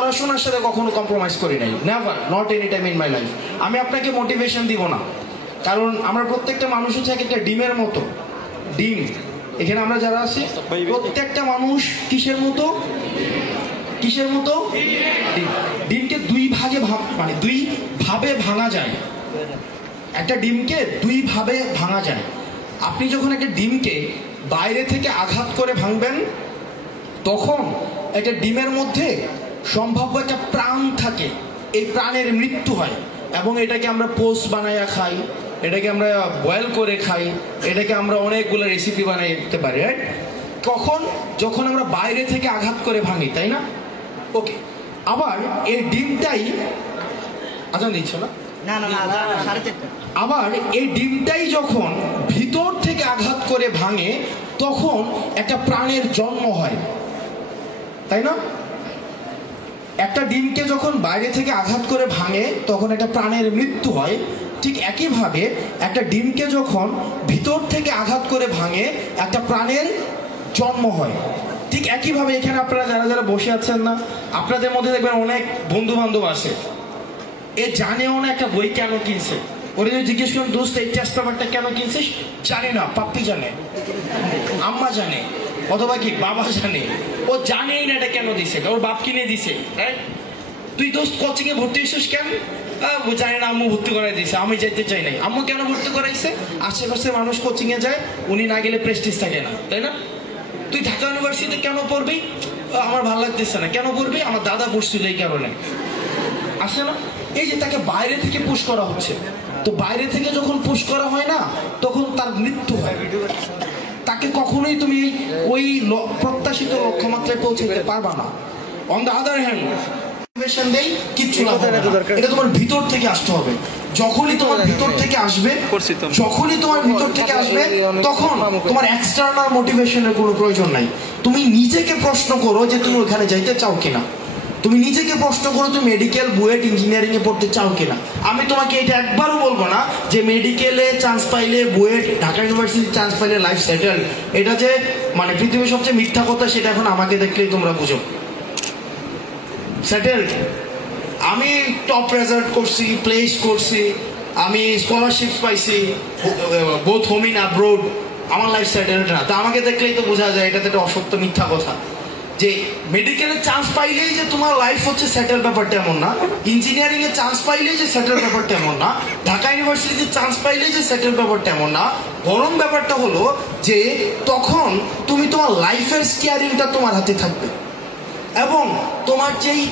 পড়াশোনার সাথে কখনো কম্প্রোমাইজ করি নাই, never, not any time in my life. আমি আপনাকে মোটিভেশন দিব না, কারণ আমরা প্রত্যেকটা মানুষ হচ্ছে একটা ডিমের মতো। ডিম, এখানে আমরা যারা আছি প্রত্যেকটা মানুষ কিসের মতো? কিসের মতো? ডিম। ডিমকে দুই ভাগে মানে দুই ভাবে ভাঙা যায়। একটা ডিমকে দুই ভাবে ভাঙা যায়। আপনি যখন একটা ডিমকে বাইরে থেকে আঘাত করে ভাঙবেন, তখন একটা ডিমের মধ্যে সম্ভাব্য একটা প্রাণ থাকে, এই প্রাণের মৃত্যু হয়, এবং এটাকে আমরা পোস্ট বানাইয়া খাই, এটাকে আমরা বয়েল করে খাই, এটাকে আমরা অনেকগুলো রেসিপি বানাইতে পারি, রাইট? কখন? যখন আমরা বাইরে থেকে আঘাত করে ভাঙি, তাই না? ওকে, আবার এই ডিমটাই আজান দিচ্ছ না? আবার এই ডিমটাই যখন ভিতর থেকে আঘাত করে ভাঙে, তখন একটা প্রাণের জন্ম হয়, তাই না? একটা ডিমকে যখন বাইরে থেকে আঘাত করে ভাঙে, তখন একটা প্রাণের মৃত্যু হয়। ঠিক একইভাবে একটা ডিমকে যখন ভিতর থেকে আঘাত করে ভাঙে, একটা প্রাণের জন্ম হয়। ঠিক একইভাবে এখানে আপনারা যারা যারা বসে আছেন না, আপনাদের মধ্যে দেখবেন অনেক বন্ধু বান্ধব আছে, এ জানেও না একটা বই কেন কিনছে। ওরা যদি জিজ্ঞেস করেন, দোস্ত এই টেস্ট পেপারটা কেন কিনছিস? জানি না। পাপ্পি জানে, আম্মা জানে, অথবা কি বাবা জানে, ও জানেই না এটা কেন দিছে, ওর বাপ কিনে দিছে। তুই দোস্ত কোচিং এ ভর্তি হইছিস কেন? ও জানে না, আম্মু ভর্তি করাই দিছে, আমি যাইতে চাই নাই। আম্মু কেন ভর্তি করাইছে? আশেপাশে মানুষ কোচিং এ যায়, উনি না গেলে প্রেস্টিজ থাকে না, তাই না? তুই ঢাকা ইউনিভার্সিটিতে কেন পড়বি? আমার ভালো লাগতেছে না। কেন পড়বি? আমার দাদা পড়ছিল এই কারণে। আসে না? এই যে তাকে বাইরে থেকে পুশ করা হচ্ছে, তো বাইরে থেকে যখন পুশ করা হয় না, তখন তার মৃত্যু হয়। তাকে কখনোই তুমি ওই প্রত্যাশিত লক্ষ্যমাত্রায় পৌঁছাতে পারবা না। অন দ্য আদার হ্যান্ড, কিচ্ছু না, এটা তোমার ভিতর থেকে আসতে হবে। যখনই তোমার ভিতর থেকে আসবে, তখন তোমার এক্সটার্নাল মোটিভেশনের কোনো প্রয়োজন নাই। তুমি নিজেকে প্রশ্ন করো যে তুমি ওখানে যাইতে চাও কিনা। তুমি নিজেকে প্রশ্ন করো, তুমি মেডিকেল, বুয়েট, ইঞ্জিনিয়ারিং এ পড়তে চাও কিনা। আমি তোমাকে এটা একবারও বলবো না যে মেডিকেলে চান্স পাইলে, বুয়েট, ঢাকা ইউনিভার্সিটি চান্স পাইলে লাইফ সেটেল। এটা যে মানে পৃথিবীর সবচেয়ে মিথ্যা কথা, সেটা এখন আমাকে দেখলেই তোমরা বুঝো। সেটেল, আমি টপ রেজাল্ট করছি, প্লেস করছি, আমি স্কলারশিপ পাইছি, বোথ হোম ইন অ্যাব্রোড, আমার লাইফ সেটেল না। তা আমাকে দেখলেই তো বোঝা যায় এটা তো একটা অসত্য মিথ্যা কথা। যে মেডিকেলে চান্স পাইলেই যে তোমার লাইফ হচ্ছে সেটেল, ব্যাপারটা এমন না। ইঞ্জিনিয়ারিং এ চান্স পাইলেই যে সেটেল, ব্যাপারটা এমন না। ঢাকা ইউনিভার্সিটিতে চান্স পাইলেই যে সেটেল, ব্যাপারটা এমন না। বরং ব্যাপারটা হলো যে তখন তুমি তোমার লাইফের স্টিয়ারিংটা তোমার হাতে থাকবে, এবং তোমার যেই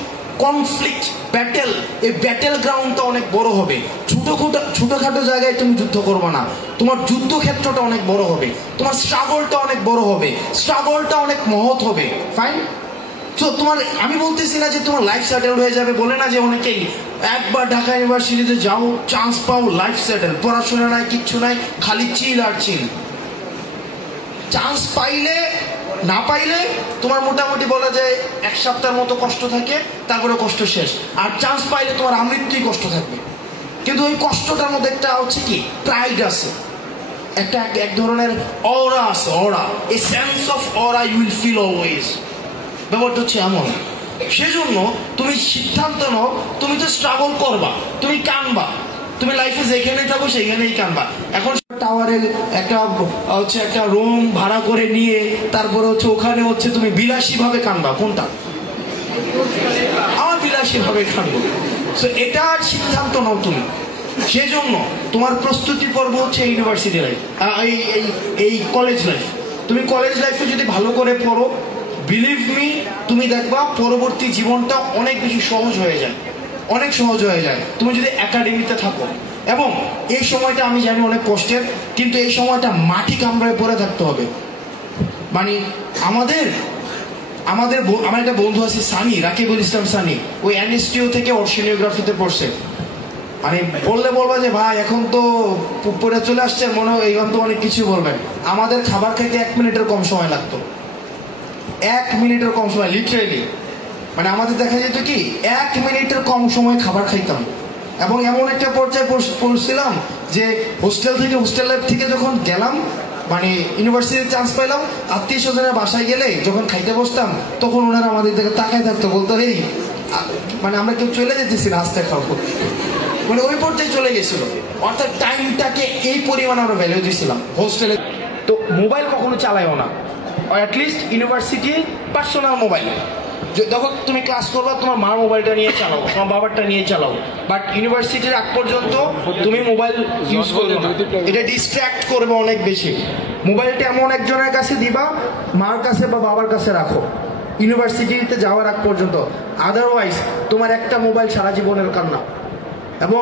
কনফ্লিক্ট, ব্যাটেল, এই ব্যাটেল গ্রাউন্ডটা অনেক বড় হবে। ছোটখাটো জায়গায় তুমি যুদ্ধ করবে না, তোমার যুদ্ধক্ষেত্রটা অনেক বড় হবে, তোমার স্ট্রাগলটা অনেক বড় হবে, স্ট্রাগলটা অনেক মহৎ হবে। ফাইন? তো তোমার, আমি বলতেছি না যে তোমার লাইফ সেটেল হয়ে যাবে, বলে না যে অনেকেই একবার ঢাকা ইউনিভার্সিটিতে যাও, চান্স পাও, লাইফ সেটেল, পড়াশোনা নাই, কিচ্ছু নাই, খালি চিল আর চিল। চান্স পাইলে, না পাইলে তোমার মোটামুটি বলা যায় এক সপ্তাহের মতো কষ্ট থাকে, তারপরে কষ্ট শেষ। আর চান্স পাইলে তোমার আমৃত্যুই কষ্ট থাকবে। কিন্তু ওই কষ্টটার মধ্যে একটা হচ্ছে কি, প্রাইড আছে, একটা এক ধরনের অরা আছে, aura, a sense of aura you will feel always. ব্যাপারটা হচ্ছে এমন। সেজন্য তুমি সিদ্ধান্ত নাও, তুমি তো স্ট্রাগল করবা, তুমি কানবা, তুমি লাইফে যেখানেই থাকো সেখানেই কানবা। এখন টাওয়ারে একটা হচ্ছে একটা রুম ভাড়া করে নিয়ে তারপরে হচ্ছে ওখানে হচ্ছে তুমি বিলাসী ভাবে কানবা, কোনটা? আমার বিলাসী ভাবে কানবো। তো এটার সিদ্ধান্ত নাও তুমি। সেজন্য তোমার প্রস্তুতি পর্ব হচ্ছে ইউনিভার্সিটি লাইফ, এই কলেজ লাইফ। তুমি কলেজ লাইফে যদি ভালো করে পড়ো, বিলিভ মি, তুমি দেখবা পরবর্তী জীবনটা অনেক বেশি সহজ হয়ে যায়, অনেক সহজ হয়ে যায় তুমি যদি একাডেমিতে থাকো। এবং এই সময়টা আমি জানি অনেক কষ্টের, কিন্তু এই সময়টা মাটি কামড়ায় পড়ে থাকতে হবে। মানে আমার একটা বন্ধু আছে সানি, রাকিবুল ইসলাম সানি, ওই এনএসটিও থেকে অর্শিনিওগ্রাফিতে পড়ছে। মানে বললে বলবা যে ভাই এখন তো পড়ে চলে আসছে, মনে হয় এইখান তো অনেক কিছু বলবেন। আমাদের খাবার খাইতে 1 মিনিটের কম সময় লাগতো, 1 মিনিটের কম সময়, লিটারেলি। মানে আমাদের দেখা যেত কি 1 মিনিটের কম সময় খাবার খাইতাম। এবং এমন একটা পর্যায়ে পড়ছিলাম যে হোস্টেল লাইফ থেকে যখন গেলাম, মানে ইউনিভার্সিটির চান্স পাইলাম, আত্মীয় স্বজনের বাসায় গেলে যখন খাইতে বসতাম, তখন ওনারা আমাদের দিকে তাকায় থাকতো, বলতো এই মানে আমরা কেউ চলে যেতেছি রাস্তায় খাবো, মানে ওই পর্যায়ে চলে গেছিল। অর্থাৎ টাইমটাকে এই পরিমাণে আমরা ভ্যালু দিয়েছিলাম হোস্টেলে। তো মোবাইল কখনো চালাইও না, অ্যাটলিস্ট ইউনিভার্সিটি পার্সোনাল মোবাইল। যখন তুমি ক্লাস করবা তোমার মার মোবাইলটা নিয়ে চালাও, তোমার বাবারটা নিয়ে চালাও, বাট ইউনিভার্সিটির আগ পর্যন্ত তুমি মোবাইল ইউজ করবে না, এটা ডিস্ট্র্যাক্ট করবে অনেক বেশি। মোবাইলটা এমন একজনের কাছে দিবা, মার কাছে বা বাবার কাছে রাখো ইউনিভার্সিটিতে যাওয়ার আগ পর্যন্ত, আদারওয়াইজ তোমার একটা মোবাইল সারা জীবনের কান্না। এবং